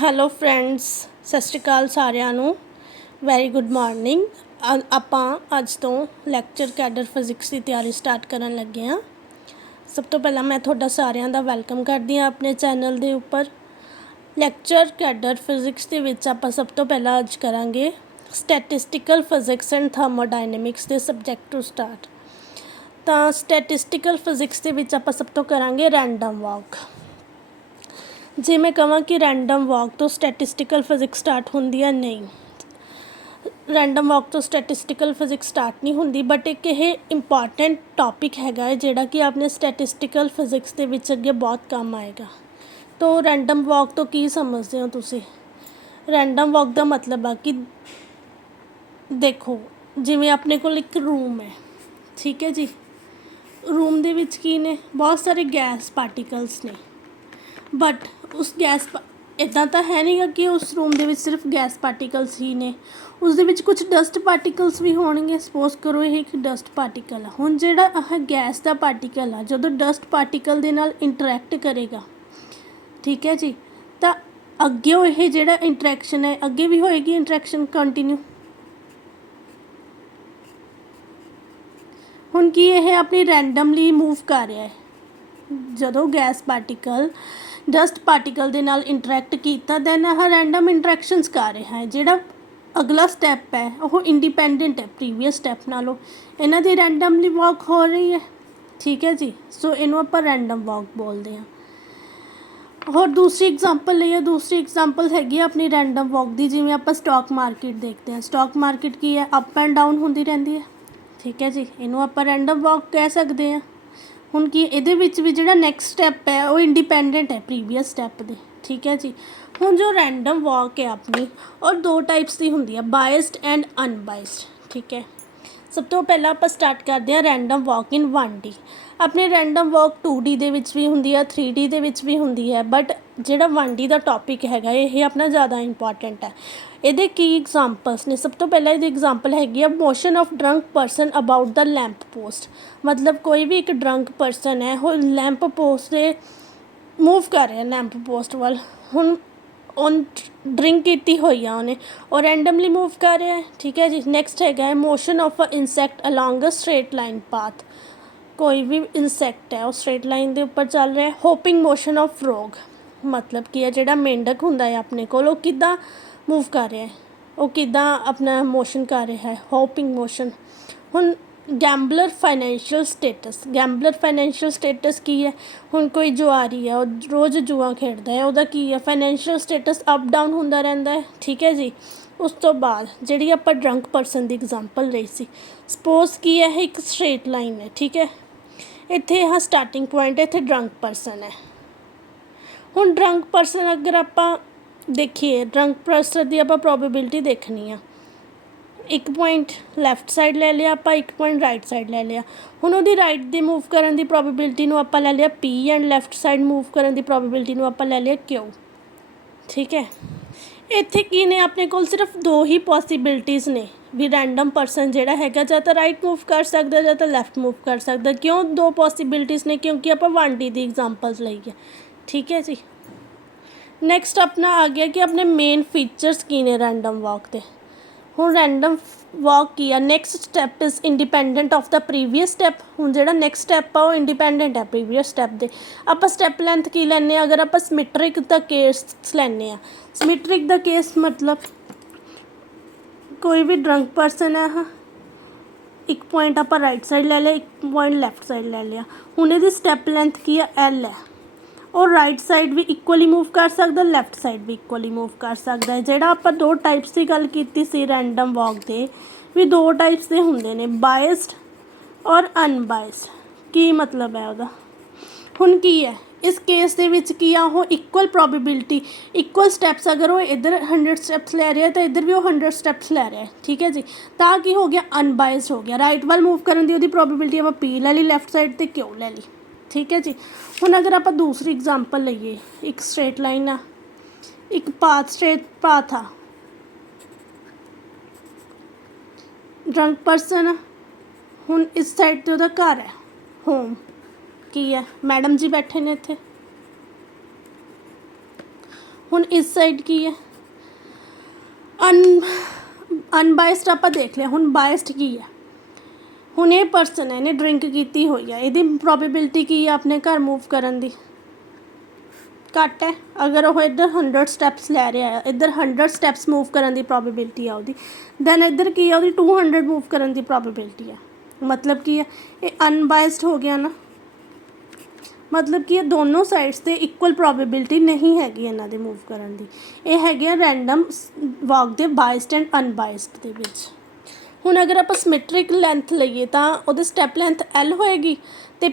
Hello friends, ਸਤਿ ਸ਼੍ਰੀ ਅਕਾਲ ਸਾਰਿਆਂ ਨੂੰ। Very good morning. ਆਪਾਂ ਅੱਜ ਤੋਂ ਲੈਕਚਰ ਕੈਡਰ ਫਿਜ਼ਿਕਸ ਦੀ ਤਿਆਰੀ ਸਟਾਰਟ ਕਰਨ ਲੱਗੇ ਹਾਂ। ਸਭ ਤੋਂ ਪਹਿਲਾਂ ਮੈਂ ਤੁਹਾਡਾ ਸਾਰਿਆਂ ਦਾ ਵੈਲਕਮ ਕਰਦੀ ਹਾਂ ਆਪਣੇ ਚੈਨਲ ਦੇ ਉੱਪਰ। ਲੈਕਚਰ ਕੈਡਰ ਫਿਜ਼ਿਕਸ ਦੇ ਵਿੱਚ ਆਪਾਂ ਸਭ ਤੋਂ ਪਹਿਲਾਂ ਅੱਜ ਕਰਾਂਗੇ ਸਟੈਟਿਸਟੀਕਲ ਫਿਜ਼ਿਕਸ ਐਂਡ ਥਰਮੋਡਾਇਨੈਮਿਕਸ ਦੇ ਸਬਜੈਕਟ ਟੂ ਸਟਾਰਟ। ਤਾਂ ਸਟੈਟਿਸਟੀਕਲ ਫਿਜ਼ਿਕਸ ਦੇ ਵਿੱਚ ਆਪਾਂ ਸਭ ਤੋਂ ਕਰਾਂਗੇ ਰੈਂਡਮ ਵਾਕ। ਜੇ ਮੈਂ ਕਹਾਂ ਕਿ ਰੈਂਡਮ ਵਾਕ ਤੋਂ ਸਟੈਟਿਸਟੀਕਲ ਫਿਜ਼ਿਕਸ ਸਟਾਰਟ ਹੁੰਦੀ ਹੈ, ਨਹੀਂ, ਰੈਂਡਮ ਵਾਕ ਤੋਂ ਸਟੈਟਿਸਟੀਕਲ ਫਿਜ਼ਿਕਸ ਸਟਾਰਟ ਨਹੀਂ ਹੁੰਦੀ, ਬਟ ਇੱਕ ਇਹ ਇੰਪੋਰਟੈਂਟ ਟੋਪਿਕ ਹੈਗਾ ਹੈ ਜਿਹੜਾ ਕਿ ਆਪਣੇ ਸਟੈਟਿਸਟੀਕਲ ਫਿਜ਼ਿਕਸ ਦੇ ਵਿੱਚ ਅੱਗੇ ਬਹੁਤ ਕੰਮ ਆਏਗਾ। ਤਾਂ ਰੈਂਡਮ ਵਾਕ ਤੋਂ ਕੀ ਸਮਝਦੇ ਹੋ ਤੁਸੀਂ? ਰੈਂਡਮ ਵਾਕ ਦਾ ਮਤਲਬ ਆ ਕਿ ਦੇਖੋ, ਜਿਵੇਂ ਆਪਣੇ ਕੋਲ ਇੱਕ ਰੂਮ ਹੈ, ਠੀਕ ਹੈ ਜੀ। ਰੂਮ ਦੇ ਵਿੱਚ ਕੀ ਨੇ? ਬਹੁਤ ਸਾਰੇ ਗੈਸ ਪਾਰਟੀਕਲਸ ਨੇ, ਬਟ ਉਸ ਗੈਸ ਇੱਦਾਂ ਤਾਂ ਹੈ ਨਹੀਂ ਗਾ ਕਿ ਉਸ ਰੂਮ ਦੇ ਵਿੱਚ ਸਿਰਫ ਗੈਸ ਪਾਰਟੀਕਲਸ ਹੀ ਨੇ, ਉਸ ਦੇ ਵਿੱਚ ਕੁਛ ਡਸਟ ਪਾਰਟੀਕਲਸ ਵੀ ਹੋਣਗੇ। ਸਪੋਜ਼ ਕਰੋ ਇਹ ਇੱਕ ਡਸਟ ਪਾਰਟੀਕਲ ਆ। ਹੁਣ ਜਿਹੜਾ ਆਹ ਗੈਸ ਦਾ ਪਾਰਟੀਕਲ ਆ, ਜਦੋਂ ਡਸਟ ਪਾਰਟੀਕਲ ਦੇ ਨਾਲ ਇੰਟਰੈਕਟ ਕਰੇਗਾ, ਠੀਕ ਹੈ ਜੀ, ਤਾਂ ਅੱਗੇ ਇਹ ਜਿਹੜਾ ਇੰਟਰੈਕਸ਼ਨ ਹੈ, ਅੱਗੇ ਵੀ ਹੋਏਗੀ ਇੰਟਰੈਕਸ਼ਨ ਕੰਟੀਨਿਊ। ਹੁਣ ਕੀ ਇਹ ਆਪਣੀ ਰੈਂਡਮਲੀ ਮੂਵ ਕਰ ਰਿਹਾ ਹੈ? ਜਦੋਂ ਗੈਸ ਪਾਰਟੀਕਲ ਡਸਟ ਪਾਰਟੀਕਲ ਦੇ ਨਾਲ ਇੰਟਰੈਕਟ ਕੀਤਾ, ਦੈਨ ਆਹ ਰੈਂਡਮ ਇੰਟਰੈਕਸ਼ਨਸ ਕਰ ਰਿਹਾ ਹੈ। ਜਿਹੜਾ ਅਗਲਾ ਸਟੈਪ ਹੈ ਉਹ ਇੰਡੀਪੈਂਡੈਂਟ ਹੈ ਪ੍ਰੀਵੀਅਸ ਸਟੈਪ ਨਾਲੋਂ। ਇਹਨਾਂ ਦੀ ਰੈਂਡਮਲੀ ਵਾਕ ਹੋ ਰਹੀ ਹੈ, ਠੀਕ ਹੈ ਜੀ। ਸੋ ਇਹਨੂੰ ਆਪਾਂ ਰੈਂਡਮ ਵਾਕ ਬੋਲਦੇ ਹਾਂ। ਹੋਰ ਦੂਸਰੀ ਐਗਜ਼ਾਮਪਲ ਲਈਏ। ਦੂਸਰੀ ਐਗਜ਼ਾਮਪਲ ਹੈਗੀ ਆ ਆਪਣੀ ਰੈਂਡਮ ਵਾਕ ਦੀ। ਜਿਵੇਂ ਆਪਾਂ ਸਟਾਕ ਮਾਰਕੀਟ ਦੇਖਦੇ ਹਾਂ। ਸਟਾਕ ਮਾਰਕੀਟ ਕੀ ਹੈ? ਅਪ ਐਂਡ ਡਾਊਨ ਹੁੰਦੀ ਰਹਿੰਦੀ ਹੈ, ਠੀਕ ਹੈ ਜੀ। ਇਹਨੂੰ ਆਪਾਂ ਰੈਂਡਮ ਵਾਕ ਕਹਿ ਸਕਦੇ ਹਾਂ। ਹੁਣ ਕੀ ਇਹਦੇ ਵਿੱਚ ਵੀ ਜਿਹੜਾ ਨੈਕਸਟ ਸਟੈਪ ਹੈ ਉਹ ਇੰਡੀਪੈਂਡੈਂਟ ਹੈ ਪ੍ਰੀਵੀਅਸ ਸਟੈਪ ਦੇ, ਠੀਕ ਹੈ ਜੀ। ਹੁਣ ਜੋ ਰੈਂਡਮ ਵਾਕ ਹੈ ਆਪਣੀ, ਔਰ ਦੋ ਟਾਈਪਸ ਦੀ ਹੁੰਦੀ ਹੈ, ਬਾਇਸਡ ਐਂਡ ਅਨਬਾਇਸਡ, ਠੀਕ ਹੈ। ਸਭ ਤੋਂ ਪਹਿਲਾਂ ਆਪਾਂ ਸਟਾਰਟ ਕਰਦੇ ਹਾਂ ਰੈਂਡਮ ਵਾਕ ਇਨ 1D। ਆਪਣੀ ਰੈਂਡਮ ਵਾਕ 2D ਦੇ ਵਿੱਚ ਵੀ ਹੁੰਦੀ ਹੈ, 3D ਦੇ ਵਿੱਚ ਵੀ ਹੁੰਦੀ ਹੈ, ਬਟ ਜਿਹੜਾ 1D ਦਾ ਟੋਪਿਕ ਹੈਗਾ ਇਹ ਆਪਣਾ ਜ਼ਿਆਦਾ ਇੰਪੋਰਟੈਂਟ ਹੈ। ਇਹਦੇ ਕੀ ਐਗਜ਼ਾਮਪਲਸ ਨੇ? ਸਭ ਤੋਂ ਪਹਿਲਾਂ ਇਹਦੀ ਐਗਜ਼ਾਮਪਲ ਹੈਗੀ ਆ motion of drunk person about the lamp post. ਮਤਲਬ ਕੋਈ ਵੀ ਇੱਕ ਡਰੰਕ ਪਰਸਨ ਹੈ, ਉਹ ਲੈਂਪ ਪੋਸਟ 'ਤੇ ਮੂਵ ਕਰ ਰਿਹਾ, ਲੈਂਪ ਪੋਸਟ ਵੱਲ। ਹੁਣ ਔਨ ਡਰਿੰਕ ਕੀਤੀ ਹੋਈ ਆ ਉਹਨੇ, ਉਹ ਰੈਂਡਮਲੀ ਮੂਵ ਕਰ ਰਿਹਾ ਹੈ, ਠੀਕ ਹੈ ਜੀ। ਨੈਕਸਟ ਹੈਗਾ ਹੈ motion of a insect along a straight line path. ਕੋਈ ਵੀ ਇਨਸੈਕਟ ਹੈ ਉਹ ਸਟ੍ਰੇਟ ਲਾਈਨ ਦੇ ਉੱਪਰ ਚੱਲ ਰਿਹਾ। ਹੋਪਿੰਗ ਮੋਸ਼ਨ ਆਫ ਫਰੋਗ, ਮਤਲਬ ਕੀ ਹੈ ਜਿਹੜਾ ਮੇਂਢਕ ਹੁੰਦਾ ਹੈ ਆਪਣੇ ਕੋਲ, ਉਹ ਕਿੱਦਾਂ ਮੂਵ ਕਰ ਰਿਹਾ ਹੈ, ਉਹ ਕਿੱਦਾਂ ਆਪਣਾ ਮੋਸ਼ਨ ਕਰ ਰਿਹਾ ਹੈ, ਹੋਪਿੰਗ ਮੋਸ਼ਨ। ਹੁਣ ਗੈਂਬਲਰ ਫਾਈਨੈਂਸ਼ੀਅਲ ਸਟੇਟਸ। ਗੈਂਬਲਰ ਫਾਈਨੈਂਸ਼ੀਅਲ ਸਟੇਟਸ ਕੀ ਹੈ? ਹੁਣ ਕੋਈ ਜੁਆਰੀ ਹੈ, ਉਹ ਰੋਜ਼ ਜੂਆ ਖੇਡਦਾ ਹੈ, ਉਹਦਾ ਕੀ ਹੈ? ਫਾਈਨੈਂਸ਼ੀਅਲ ਸਟੇਟਸ ਅਪ ਡਾਊਨ ਹੁੰਦਾ ਰਹਿੰਦਾ ਹੈ, ਠੀਕ ਹੈ ਜੀ। ਉਸ ਤੋਂ ਬਾਅਦ ਜਿਹੜੀ ਆਪਾਂ ਡਰੰਕ ਪਰਸਨ ਦੀ ਐਗਜ਼ਾਮਪਲ ਲਈ ਸੀ, ਸਪੋਜ਼ ਕੀ ਹੈ ਇੱਕ ਸਟ੍ਰੇਟ ਲਾਈਨ ਹੈ, ਠੀਕ ਹੈ। ਇੱਥੇ ਆਹ ਸਟਾਰਟਿੰਗ ਪੁਆਇੰਟ ਹੈ, ਇੱਥੇ ਡਰੰਕ ਪਰਸਨ ਹੈ। ਹੁਣ ਡਰੰਕ ਪਰਸਨ ਅਗਰ ਆਪਾਂ ਦੇਖੀਏ, ਡਰੰਕ ਪਰਸਨ ਦੀ ਆਪਾਂ ਪ੍ਰੋਬੇਬਿਲਿਟੀ ਦੇਖਣੀ ਆ। ਇੱਕ ਪੁਆਇੰਟ ਲੈਫਟ ਸਾਈਡ ਲੈ ਲਿਆ ਆਪਾਂ, ਇੱਕ ਪੁਆਇੰਟ ਰਾਈਟ ਸਾਈਡ ਲੈ ਲਿਆ। ਹੁਣ ਉਹਦੀ ਰਾਈਟ ਦੇ ਮੂਵ ਕਰਨ ਦੀ ਪ੍ਰੋਬੇਬਿਲਿਟੀ ਨੂੰ ਆਪਾਂ ਲੈ ਲਿਆ P, and left side move ਕਰਨ ਦੀ ਪ੍ਰੋਬੇਬਿਲਿਟੀ ਨੂੰ ਆਪਾਂ ਲੈ ਲਿਆ Q, ਠੀਕ ਹੈ। ਇੱਥੇ ਕੀ ਨੇ ਆਪਣੇ ਕੋਲ? ਸਿਰਫ ਦੋ ਹੀ ਪੋਸੀਬਿਲਿਟੀਜ਼ ਨੇ ਵੀ ਰੈਂਡਮ ਪਰਸਨ ਜਿਹੜਾ ਹੈਗਾ ਜਾਂ ਤਾਂ ਰਾਈਟ ਮੂਵ ਕਰ ਸਕਦਾ ਜਾਂ ਤਾਂ ਲੈਫਟ ਮੂਵ ਕਰ ਸਕਦਾ। ਕਿਉਂ ਦੋ ਪੋਸੀਬਿਲਿਟੀਜ਼ ਨੇ? ਕਿਉਂਕਿ ਆਪਾਂ 1D ਦੀ ਐਗਜ਼ਾਮਪਲਸ ਲਈ ਹੈ, ਠੀਕ ਹੈ ਜੀ। ਨੈਕਸਟ ਆਪਣਾ ਆ ਗਿਆ ਕਿ ਆਪਣੇ ਮੇਨ ਫੀਚਰਸ ਕੀ ਨੇ ਰੈਂਡਮ ਵਾਕ ਦੇ। ਹੁਣ ਰੈਂਡਮ ਵਾਕ ਕੀ ਆ? Next step is independent of the previous step. ਹੁਣ ਜਿਹੜਾ ਨੈਕਸਟ ਸਟੈਪ ਆ ਉਹ ਇੰਡੀਪੈਂਡੈਂਟ ਹੈ ਪ੍ਰੀਵੀਅਸ ਸਟੈਪ ਦੇ। ਆਪਾਂ ਸਟੈਪ ਲੈਂਥ ਕੀ ਲੈਂਦੇ ਹਾਂ? ਅਗਰ ਆਪਾਂ ਸਿਮੈਟਰਿਕ ਦਾ ਕੇਸ ਲੈਂਦੇ ਹਾਂ, ਸਿਮੈਟਰਿਕ ਦਾ ਕੇਸ ਮਤਲਬ ਕੋਈ ਵੀ ਡਰੰਕ ਪਰਸਨ ਹੈ, ਹਾਂ, ਇੱਕ ਪੁਆਇੰਟ ਆਪਾਂ ਰਾਈਟ ਸਾਈਡ ਲੈ ਲਿਆ, ਇੱਕ ਪੁਆਇੰਟ ਲੈਫਟ ਸਾਈਡ ਲੈ ਲਿਆ। ਹੁਣ ਇਹਦੀ ਸਟੈਪ ਲੈਂਥ ਕੀ ਆ? L ਹੈ। ਔਰ ਰਾਈਟ ਸਾਈਡ ਵੀ ਇਕੁਅਲੀ ਮੂਵ ਕਰ ਸਕਦਾ, ਲੈਫਟ ਸਾਈਡ ਵੀ ਇਕੁਅਲੀ ਮੂਵ ਕਰ ਸਕਦਾ ਹੈ। ਜਿਹੜਾ ਆਪਾਂ ਦੋ ਟਾਈਪਸ ਦੀ ਗੱਲ ਕੀਤੀ ਸੀ ਰੈਂਡਮ ਵਾਕ ਦੇ, ਵੀ ਦੋ ਟਾਈਪਸ ਦੇ ਹੁੰਦੇ ਨੇ, ਬਾਇਸਡ ਔਰ ਅਨਬਾਇਸਡ। ਕੀ ਮਤਲਬ ਹੈ ਉਹਦਾ? ਹੁਣ ਕੀ ਹੈ ਇਸ ਕੇਸ ਦੇ ਵਿੱਚ? ਕੀ ਆ ਉਹ ਇਕੁਅਲ ਪ੍ਰੋਬੇਬਿਲਿਟੀ, ਇਕੁਅਲ ਸਟੈਪਸ। ਅਗਰ ਉਹ ਇੱਧਰ 100 ਸਟੈਪਸ ਲੈ ਰਿਹਾ ਤਾਂ ਇੱਧਰ ਵੀ ਉਹ 100 ਸਟੈਪਸ ਲੈ ਰਿਹਾ, ਠੀਕ ਹੈ ਜੀ। ਤਾਂ ਕੀ ਹੋ ਗਿਆ? ਅਨਬਾਇਸਡ ਹੋ ਗਿਆ। ਰਾਈਟ ਵੱਲ ਮੂਵ ਕਰਨ ਦੀ ਉਹਦੀ ਪ੍ਰੋਬੇਬਿਲਿਟੀ ਆਪਾਂ P ਲੈ ਲਈ, ਲੈਫਟ ਸਾਈਡ 'ਤੇ Q ਲੈ ਲਈ, ਠੀਕ ਹੈ ਜੀ। ਹੁਣ ਅਗਰ ਆਪਾਂ ਦੂਸਰੀ ਐਗਜ਼ਾਮਪਲ ਲਈਏ, ਇੱਕ ਸਟ੍ਰੇਟ ਲਾਈਨ ਆ, ਇੱਕ ਪਾਥ, ਸਟ੍ਰੇਟ ਪਾਥ ਆ, ਡਰੰਕ ਪਰਸਨ ਆ। ਹੁਣ ਇਸ ਸਾਈਡ 'ਤੇ ਉਹਦਾ ਘਰ ਹੈ, ਹੋਮ। ਕੀ ਹੈ? ਮੈਡਮ ਜੀ ਬੈਠੇ ਨੇ ਇੱਥੇ। ਹੁਣ ਇਸ ਸਾਈਡ ਕੀ ਹੈ ਅਨਬਾਇਸਡ ਆਪਾਂ ਦੇਖ ਲਿਆ। ਹੁਣ ਬਾਇਸਡ ਕੀ ਹੈ, ਹੁਣ ਇਹ ਪਰਸਨ ਹੈ ਇਹਨੇ ਡਰਿੰਕ ਕੀਤੀ ਹੋਈ ਹੈ, ਇਹਦੀ ਪ੍ਰੋਬੇਬਿਲਿਟੀ ਕੀ ਹੈ ਆਪਣੇ ਘਰ ਮੂਵ ਕਰਨ ਦੀ, ਘੱਟ ਹੈ। ਅਗਰ ਉਹ ਇੱਧਰ 100 ਸਟੈਪਸ ਲੈ ਰਿਹਾ ਹੈ, ਇੱਧਰ 100 ਸਟੈਪਸ ਮੂਵ ਕਰਨ ਦੀ ਪ੍ਰੋਬੇਬਿਲਿਟੀ ਆ ਉਹਦੀ, ਦੈਨ ਇੱਧਰ ਕੀ ਹੈ ਉਹਦੀ 200 ਮੂਵ ਕਰਨ ਦੀ ਪ੍ਰੋਬੇਬਿਲਿਟੀ ਹੈ। ਮਤਲਬ ਕੀ ਹੈ ਇਹ ਅਨਬਾਇਸਡ ਹੋ ਗਿਆ ਨਾ, ਮਤਲਬ ਕਿ ਇਹ ਦੋਨੋਂ ਸਾਈਡਸ 'ਤੇ ਇਕੁਅਲ ਪ੍ਰੋਬੇਬਿਲਿਟੀ ਨਹੀਂ ਹੈਗੀ ਇਹਨਾਂ ਦੇ ਮੂਵ ਕਰਨ ਦੀ। ਇਹ ਹੈਗੇ ਆ ਰੈਂਡਮ ਵਾਕ ਦੇ ਬਾਇਸਡ ਐਂਡ ਅਨਬਾਇਸਡ ਦੇ ਵਿੱਚ। ਹੁਣ ਅਗਰ ਆਪਾਂ ਸਿਮੈਟ੍ਰਿਕ ਲੈਂਥ ਲਈਏ ਤਾਂ ਉਹਦੇ ਸਟੈਪ ਲੈਂਥ L ਹੋਏਗੀ ਅਤੇ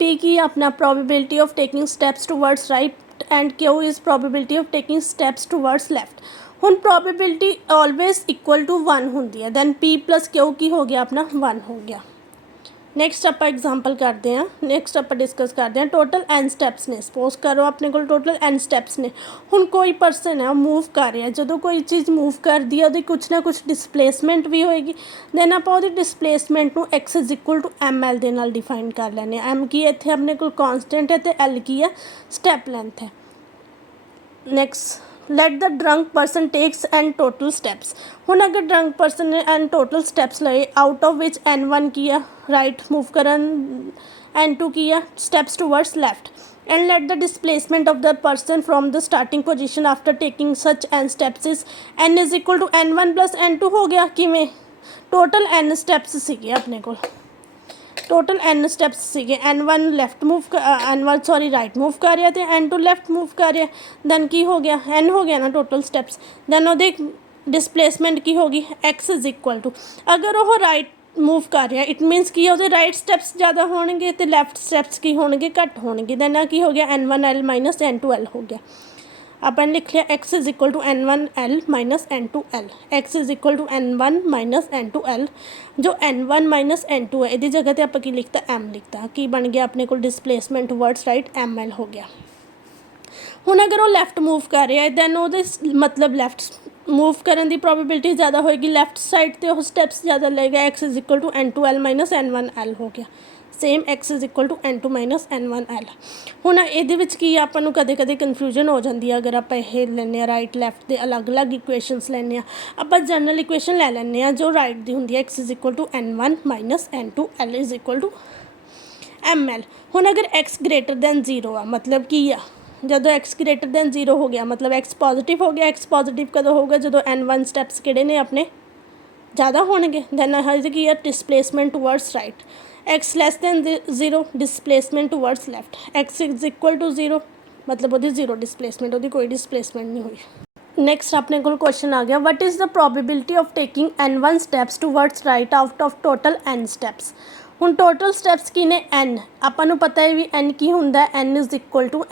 P ਕੀ ਆਪਣਾ probability of taking steps towards right and Q is probability of taking steps towards left. ਹੁਣ ਪ੍ਰੋਬੇਬਿਲਿਟੀ ਆਲਵੇਜ਼ ਇਕੁਅਲ ਟੂ 1 ਹੁੰਦੀ ਹੈ, ਦੈਨ P + Q ਕੀ ਹੋ ਗਿਆ ਆਪਣਾ 1 ਹੋ ਗਿਆ। ਨੈਕਸਟ ਆਪਾਂ ਐਗਜ਼ਾਮਪਲ ਕਰਦੇ ਹਾਂ, ਨੈਕਸਟ ਆਪਾਂ ਡਿਸਕਸ ਕਰਦੇ ਹਾਂ ਟੋਟਲ n ਸਟੈਪਸ ਨੇ। ਸਪੋਜ਼ ਕਰੋ ਆਪਣੇ ਕੋਲ ਟੋਟਲ n ਸਟੈਪਸ ਨੇ। ਹੁਣ ਕੋਈ ਪਰਸਨ ਹੈ ਉਹ ਮੂਵ ਕਰ ਰਿਹਾ, ਜਦੋਂ ਕੋਈ ਚੀਜ਼ ਮੂਵ ਕਰਦੀ ਹੈ ਉਹਦੀ ਕੁਛ ਨਾ ਕੁਛ ਡਿਸਪਲੇਸਮੈਂਟ ਵੀ ਹੋਏਗੀ, ਦੈਨ ਆਪਾਂ ਉਹਦੀ ਡਿਸਪਲੇਸਮੈਂਟ ਨੂੰ x = ml ਦੇ ਨਾਲ ਡਿਫਾਈਨ ਕਰ ਲੈਂਦੇ ਹਾਂ। m ਕੀ ਹੈ ਇੱਥੇ ਆਪਣੇ ਕੋਲ ਕੌਨਸਟੈਂਟ ਹੈ ਅਤੇ l ਕੀ ਹੈ ਸਟੈਪ ਲੈਂਥ ਹੈ। ਨੈਕਸਟ ਲੈਟ ਦ drunk person takes n total steps. ਹੁਣ ਅਗਰ ਡਰੰਕ ਪਰਸਨ ਨੇ n ਟੋਟਲ ਸਟੈਪਸ ਲਏ, ਆਊਟ ਆਫ ਵਿਚ n1 ਕੀ ਆ ਰਾਈਟ ਮੂਵ ਕਰਨ, n2 ਕੀ ਆ steps towards left, and let the displacement of the person from the starting position after taking such n steps is n = n1 + n2 ਹੋ ਗਿਆ। ਕਿਵੇਂ total n steps ਸੀਗੇ ਆਪਣੇ ਕੋਲ, total n steps ਸੀਗੇ, n1 right move ਕਰ ਰਿਹਾ ਅਤੇ n2 ਲੈਫਟ ਮੂਵ ਕਰ ਰਿਹਾ, ਦੈਨ ਕੀ ਹੋ ਗਿਆ n ਹੋ ਗਿਆ ਨਾ ਟੋਟਲ ਸਟੈਪਸ, ਦੈਨ ਉਹਦੇ ਡਿਸਪਲੇਸਮੈਂਟ ਕੀ ਹੋ ਗਈ x = ਅਗਰ ਉਹ ਰਾਈਟ ਮੂਵ ਕਰ ਰਿਹਾ ਇਟ ਮੀਨਸ ਕੀ ਉਹਦੇ ਰਾਈਟ ਸਟੈਪਸ ਜ਼ਿਆਦਾ ਹੋਣਗੇ ਅਤੇ ਲੈਫਟ ਸਟੈਪਸ ਕੀ ਹੋਣਗੇ ਘੱਟ ਹੋਣਗੇ, ਦੈਨ ਆ ਕੀ ਹੋ ਗਿਆ n1l - n2l ਹੋ ਗਿਆ। ਆਪਾਂ ਨੇ ਲਿਖ ਲਿਆ x = n1l - n2l, x = n1 - n2l। ਜੋ n1 - n2 ਹੈ ਇਹਦੀ ਜਗ੍ਹਾ 'ਤੇ ਆਪਾਂ ਕੀ ਲਿਖਤਾ m ਲਿਖਤਾ, ਕੀ ਬਣ ਗਿਆ ਆਪਣੇ ਕੋਲ ਡਿਸਪਲੇਸਮੈਂਟ ਟੂਵਰਡਸ ਰਾਈਟ ml ਹੋ ਗਿਆ। ਹੁਣ ਅਗਰ ਉਹ ਲੈਫਟ ਮੂਵ ਕਰ ਰਿਹਾ ਦੈਨ ਉਹਦੇ ਮਤਲਬ ਲੈਫਟ ਮੂਵ ਕਰਨ ਦੀ ਪ੍ਰੋਬੇਬਿਲਿਟੀ ਜ਼ਿਆਦਾ ਹੋਏਗੀ, ਲੈਫਟ ਸਾਈਡ 'ਤੇ ਉਹ ਸਟੈਪਸ ਜ਼ਿਆਦਾ ਲਏਗਾ, x = n2l - n1l ਹੋ ਗਿਆ। Same x = n2 - n1l। ਹੁਣ ਇਹਦੇ ਵਿੱਚ ਕੀ ਆਪਾਂ ਨੂੰ ਕਦੇ ਕਦੇ ਕਨਫਿਊਜ਼ਨ ਹੋ ਜਾਂਦੀ ਹੈ ਅਗਰ ਆਪਾਂ ਇਹ ਲੈਂਦੇ ਹਾਂ ਰਾਈਟ ਲੈਫਟ ਦੇ ਅਲੱਗ-ਅਲੱਗ ਇਕੁਏਸ਼ਨਸ ਲੈਂਦੇ ਹਾਂ। ਆਪਾਂ ਜਨਰਲ ਇਕੁਏਸ਼ਨ ਲੈ ਲੈਂਦੇ ਹਾਂ ਜੋ ਰਾਈਟ ਦੀ ਹੁੰਦੀ ਹੈ, x = n1 - n2l = ml। ਹੁਣ ਅਗਰ x > 0 ਆ ਮਤਲਬ ਕੀ ਆ, ਜਦੋਂ x > 0 ਹੋ ਗਿਆ ਮਤਲਬ x ਪੋਜ਼ੀਟਿਵ ਹੋ ਗਿਆ। x ਪੋਜ਼ੀਟਿਵ ਕਦੋਂ ਹੋਊਗਾ ਜਦੋਂ n1 ਸਟੈਪਸ ਕਿਹੜੇ ਨੇ ਆਪਣੇ ਜ਼ਿਆਦਾ ਹੋਣਗੇ, ਦੈਨ ਇਹਦੇ ਕੀ ਆ displacement towards right, x < 0 displacement towards left, x = 0 ਮਤਲਬ ਉਹਦੀ 0 ਡਿਸਪਲੇਸਮੈਂਟ, ਉਹਦੀ ਕੋਈ ਡਿਸਪਲੇਸਮੈਂਟ ਨਹੀਂ ਹੋਈ। ਨੈਕਸਟ ਆਪਣੇ ਕੋਲ ਕੁਐਸਚਨ ਆ ਗਿਆ what is the probability of taking n1 steps towards right out of total n steps. ਹੁਣ ਟੋਟਲ ਸਟੈਪਸ ਕੀ ਨੇ n, ਆਪਾਂ ਨੂੰ ਪਤਾ ਹੈ ਵੀ n ਕੀ ਹੁੰਦਾ, n =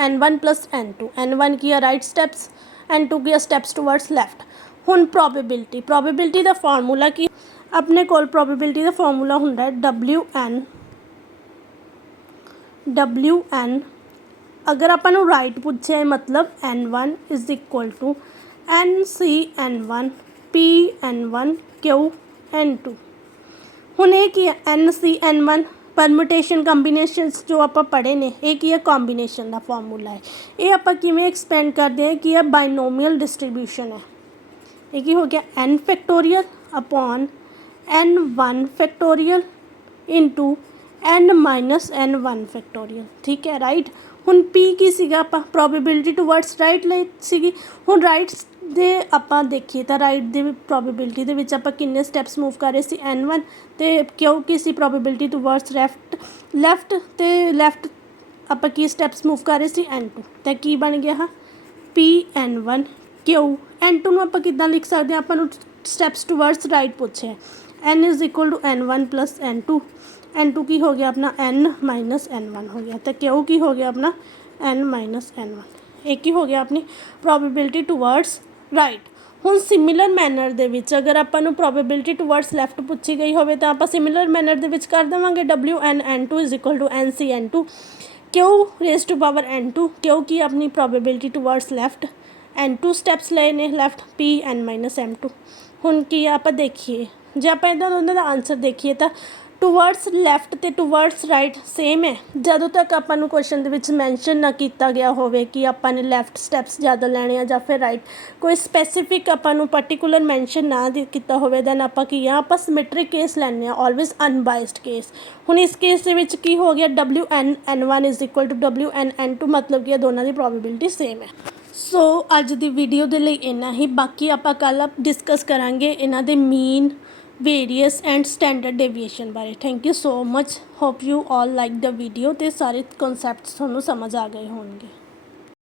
n1 + n2। n1 ਕੀ ਆ ਰਾਈਟ ਸਟੈਪਸ, n2 ਕੀ ਆ ਸਟੈਪਸ ਟੂਵਰਡਸ ਲੈਫਟ। ਹੁਣ ਪ੍ਰੋਬੇਬਿਲਿਟੀ ਦਾ ਫਾਰਮੂਲਾ ਕੀ ਆਪਣੇ ਕੋਲ, ਪ੍ਰੋਬੇਬਿਲਿਟੀ ਦਾ ਫਾਰਮੂਲਾ ਹੁੰਦਾ ਹੈ WN ਅਗਰ ਆਪਾਂ ਨੂੰ ਰਾਈਟ ਪੁੱਛਿਆ ਮਤਲਬ n1 = NC_n1 P_n1 Q_n2। ਹੁਣ ਇਹ ਕੀ ਹੈ NC_n1 ਪਰਮੂਟੇਸ਼ਨ ਕੰਬੀਨੇਸ਼ਨਸ ਜੋ ਆਪਾਂ ਪੜ੍ਹੇ ਨੇ, ਇਹ ਕੀ ਹੈ ਕੰਬੀਨੇਸ਼ਨ ਦਾ ਫਾਰਮੂਲਾ ਹੈ। ਇਹ ਆਪਾਂ ਕਿਵੇਂ ਐਕਸਪੈਂਡ ਕਰਦੇ ਹਾਂ ਕਿ ਇਹ ਬਾਈਨੋਮੀਅਲ ਡਿਸਟਰੀਬਿਊਸ਼ਨ ਹੈ। ਇਹ ਕੀ ਹੋ ਗਿਆ n / n1 into n - n1 ਠੀਕ ਹੈ ਰਾਈਟ। ਹੁਣ P ਕੀ ਸੀਗਾ ਆਪਾਂ ਪ੍ਰੋਬੇਬਿਲਿਟੀ ਟੂਵਰਡਸ ਰਾਈਟ ਲਈ ਸੀਗੀ। ਹੁਣ ਰਾਈਟ ਦੇ ਆਪਾਂ ਦੇਖੀਏ ਤਾਂ ਰਾਈਟ ਦੇ ਪ੍ਰੋਬੇਬਿਲਿਟੀ ਦੇ ਵਿੱਚ ਆਪਾਂ ਕਿੰਨੇ ਸਟੈਪਸ ਮੂਵ ਕਰ ਰਹੇ ਸੀ n1 ਅਤੇ ਕਿਉਂ ਕੀ ਸੀ ਪ੍ਰੋਬੇਬਿਲਿਟੀ ਟੂਵਰਡਸ ਲੈਫਟ ਅਤੇ ਲੈਫਟ ਆਪਾਂ ਕੀ ਸਟੈਪਸ ਮੂਵ ਕਰ ਰਹੇ ਸੀ n2, ਤਾਂ ਕੀ ਬਣ ਗਿਆ ਹਾਂ P_n1 Q। n2 ਨੂੰ ਆਪਾਂ ਕਿੱਦਾਂ ਲਿਖ ਸਕਦੇ ਹਾਂ, ਆਪਾਂ ਨੂੰ ਸਟੈਪਸ ਟੂਵਰਡਸ ਰਾਈਟ ਪੁੱਛਿਆ, n = n1 + n2, n2 ਕੀ ਹੋ ਗਿਆ ਆਪਣਾ n - n1 ਹੋ ਗਿਆ, ਅਤੇ Q ਕੀ ਹੋ ਗਿਆ ਆਪਣਾ n - n1। ਇਹ ਕੀ ਹੋ ਗਿਆ ਆਪਣੀ ਪ੍ਰੋਬੇਬਿਲਿਟੀ ਟੂਵਰਡਸ ਰਾਈਟ। ਹੁਣ ਸਿਮਿਲਰ ਮੈਨਰ ਦੇ ਵਿੱਚ ਅਗਰ ਆਪਾਂ ਨੂੰ ਪ੍ਰੋਬੇਬਿਲਿਟੀ ਟੂਵਰਡਸ ਲੈਫਟ ਪੁੱਛੀ ਗਈ ਹੋਵੇ ਤਾਂ ਆਪਾਂ ਸਿਮਿਲਰ ਮੈਨਰ ਦੇ ਵਿੱਚ ਕਰ ਦੇਵਾਂਗੇ WN_n2 = NC_n2 Q⁻n2 ਕਿਉਂਕਿ ਆਪਣੀ probability towards left n2 steps ਲਏ ਨੇ ਲੈਫਟ P_n - m2। ਹੁਣ ਕੀ ਆਪਾਂ ਦੇਖੀਏ ਜੇ ਆਪਾਂ ਇੱਦਾਂ ਦੋਨਾਂ ਦਾ ਆਨਸਰ ਦੇਖੀਏ ਤਾਂ ਟੂਵਰਡਸ ਲੈਫਟ ਤੇ ਟੂਵਰਡਸ ਰਾਈਟ ਸੇਮ ਹੈ। ਜਦੋਂ ਤੱਕ ਆਪਾਂ ਨੂੰ ਕੁਐਸਚਨ ਦੇ ਵਿੱਚ ਮੈਂਸ਼ਨ ਨਾ ਕੀਤਾ ਗਿਆ ਹੋਵੇ ਕਿ ਆਪਾਂ ਨੇ ਲੈਫਟ ਸਟੈਪਸ ਜ਼ਿਆਦਾ ਲੈਣੇ ਆ ਜਾਂ ਫਿਰ ਰਾਈਟ, ਕੋਈ ਸਪੈਸੀਫਿਕ ਆਪਾਂ ਨੂੰ ਪਰਟੀਕੂਲਰ ਮੈਂਸ਼ਨ ਨਾ ਕੀਤਾ ਹੋਵੇ, ਦੈਨ ਆਪਾਂ ਕੀ ਆ, ਆਪਾਂ ਸਿਮੈਟ੍ਰਿਕ ਕੇਸ ਲੈਂਦੇ ਹਾਂ, ਆਲਵੇਜ਼ ਅਨਬਾਇਸਡ ਕੇਸ। ਹੁਣ ਇਸ ਕੇਸ ਦੇ ਵਿੱਚ ਕੀ ਹੋ ਗਿਆ, WN_N1 = WN_N2, ਮਤਲਬ ਕਿ ਇਹ ਦੋਨਾਂ ਦੀ ਪ੍ਰੋਬੇਬਿਲਿਟੀ ਸੇਮ ਹੈ। ਸੋ ਅੱਜ ਦੀ ਵੀਡੀਓ ਦੇ ਲਈ ਇੰਨਾ ਹੀ, ਬਾਕੀ ਆਪਾਂ ਕੱਲ੍ਹ ਡਿਸਕਸ ਕਰਾਂਗੇ ਇਹਨਾਂ ਦੇ ਮੀਨ, ਵੇਰੀਅਸ ਐਂਡ ਸਟੈਂਡਰਡ ਡੇਵੀਏਸ਼ਨ ਬਾਰੇ। Thank you so much, hope you all like the video, ਅਤੇ ਸਾਰੇ ਕਨਸੈਪਟਸ ਤੁਹਾਨੂੰ ਸਮਝ ਆ ਗਏ ਹੋਣਗੇ।